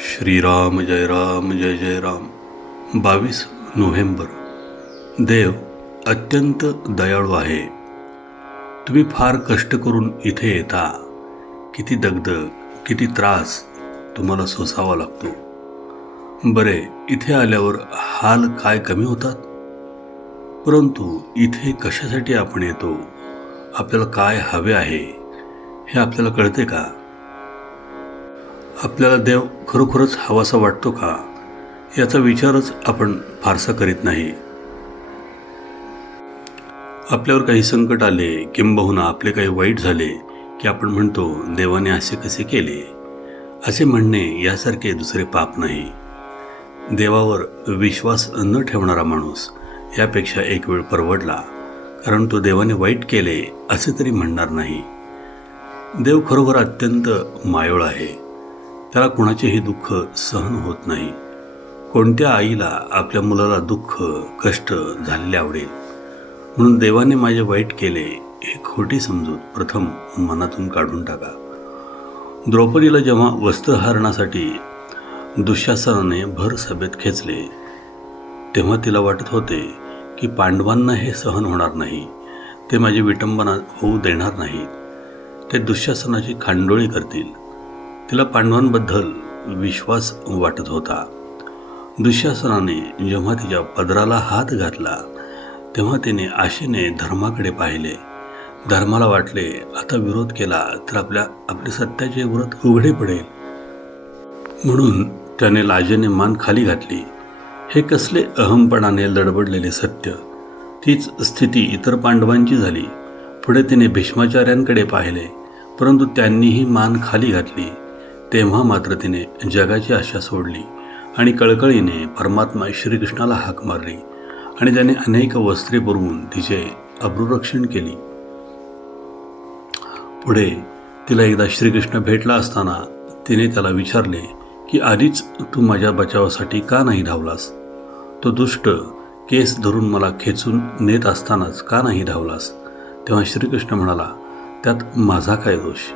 श्रीराम जय राम जय जय राम. बावीस नोव्हेंबर. देव अत्यंत दयाळू आहे. तुम्ही फार कष्ट करून इथे येता. किती दगदग किती त्रास तुम्हाला सोसावा लागतो. बरे इथे आल्यावर हाल काय कमी होतात? परंतु इथे कशासाठी आपण येतो? आपल्याला काय हवे आहे? हे आपल्याला कळते का? आपल्याला देव खरोखरच हवासा वाटतो का? याचा विचारच आपण फारसा करीत नाही. आपल्यावर काही संकट आले किंबहुना आपले काही वाईट झाले की आपण म्हणतो देवाने असे कसे केले? असे म्हणणे यासारखे दुसरे पाप नाही. देवावर विश्वास न ठेवणारा माणूस यापेक्षा एक वेळ परवडला कारण तो देवाने वाईट केले असे तरी म्हणणार नाही. देव खरोखर अत्यंत मायोळ आहे. त्याला कुणाचेही दुःख सहन होत नाही. कोणत्या आईला आपल्या मुलाला दुःख कष्ट झालेले आवडेल? म्हणून देवाने माझे वाईट केले हे खोटी समजूत प्रथम मनातून काढून टाका. द्रौपदीला जेव्हा वस्त्रहरणासाठी दुःशासनाने भर सभेत खेचले तेव्हा तिला वाटत होते की पांडवांना हे सहन होणार नाही ते माझी विटंबना होऊ देणार नाहीत. ते दुःशासनाची खांडोळी करतील. तिला पांडवांबद्दल विश्वास वाटत होता. दुःशासनाने जेव्हा तिच्या पदराला हात घातला तेव्हा तिने आशेने धर्माकडे पाहिले. धर्माला वाटले आता विरोध केला तर आपल्या आपले सत्याचे व्रत उघडे पडेल. म्हणून त्याने लाजेने मान खाली घातली. हे कसले अहमपणाने लडबडलेले सत्य. तीच स्थिती इतर पांडवांची झाली. पुढे तिने भीष्माचार्यांकडे पाहिले परंतु त्यांनीही मान खाली घातली. तेव्हा मात्र तिने जगाची आशा सोडली आणि कळकळीने परमात्मा श्रीकृष्णाला हाक मारली आणि त्याने अनेक वस्त्रे पुरवून तिचे अब्रुरक्षण केली. पुढे तिला एकदा श्रीकृष्ण भेटला असताना तिने त्याला विचारले की आधीच तू माझ्या बचावासाठी का नाही धावलास? तो दुष्ट केस धरून मला खेचून नेत असतानाच का नाही धावलास? तेव्हा श्रीकृष्ण म्हणाला त्यात माझा काय दोष?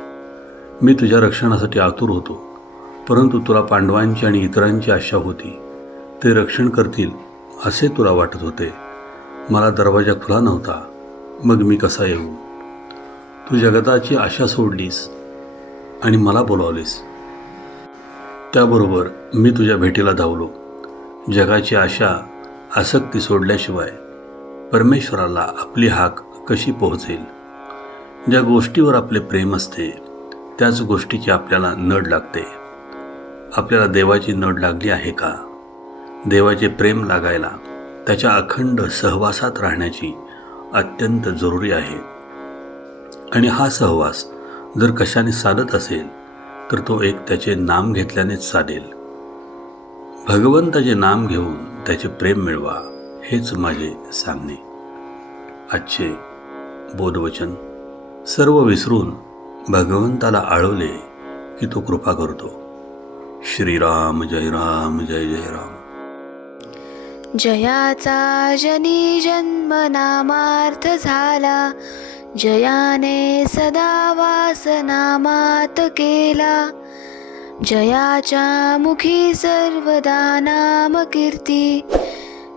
मी तुझ्या रक्षणासाठी आतुर होतो. परंतु तुला पांडवांची आणि इतरांची आशा होती. ते रक्षण करतील असे तुला वाटत होते. मला दरवाजा खुला नव्हता. मग मी कसा येऊ? तू जगताची आशा सोडलीस आणि मला बोलावलीस. त्याबरोबर मी तुझ्या भेटीला धावलो. जगाची आशा आसक्ती सोडल्याशिवाय परमेश्वराला आपली हाक कशी पोहोचेल? ज्या गोष्टीवर आपले प्रेम असते त्याच गोष्टीची आपल्याला नड लागते. आपल्याला देवाची नड लागली आहे का? देवाचे प्रेम लागायला त्याच्या अखंड सहवासात राहण्याची अत्यंत जरुरी आहे. आणि हा सहवास जर कशाने साधत असेल तर तो एक त्याचे नाम घेतल्यानेच साधेल. भगवंताचे नाम घेऊन त्याचे प्रेम मिळवा हेच माझे सांगणे. आजचे बोधवचन सर्व विसरून भगवंताला आळवले की तो कृपा करतो. श्रीराम जय राम जय जय राम. जयाचा जनी जन्म नामार्थ झाला. जयाने सदा वास नामात केला. जयाच्या मुखी सर्वदा नाम कीर्ती.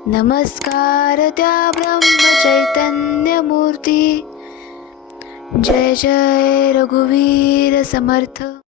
नमस्कार त्या ब्रह्मचैतन्य मूर्ती. जय जय रघुवीर समर्थ।